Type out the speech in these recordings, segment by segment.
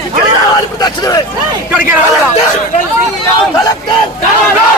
ఇక్కడికి రావాలా? చూడొచ్చు ఎంత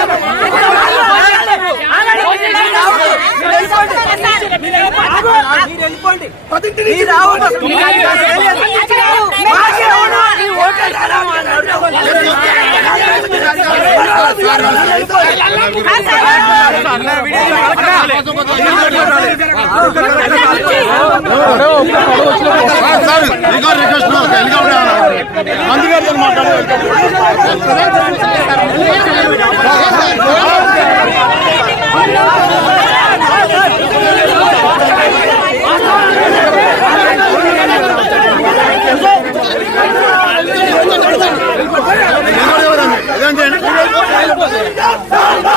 రిక్వెస్ట్ అందుకే మాట్లాడారు తెలంగాణ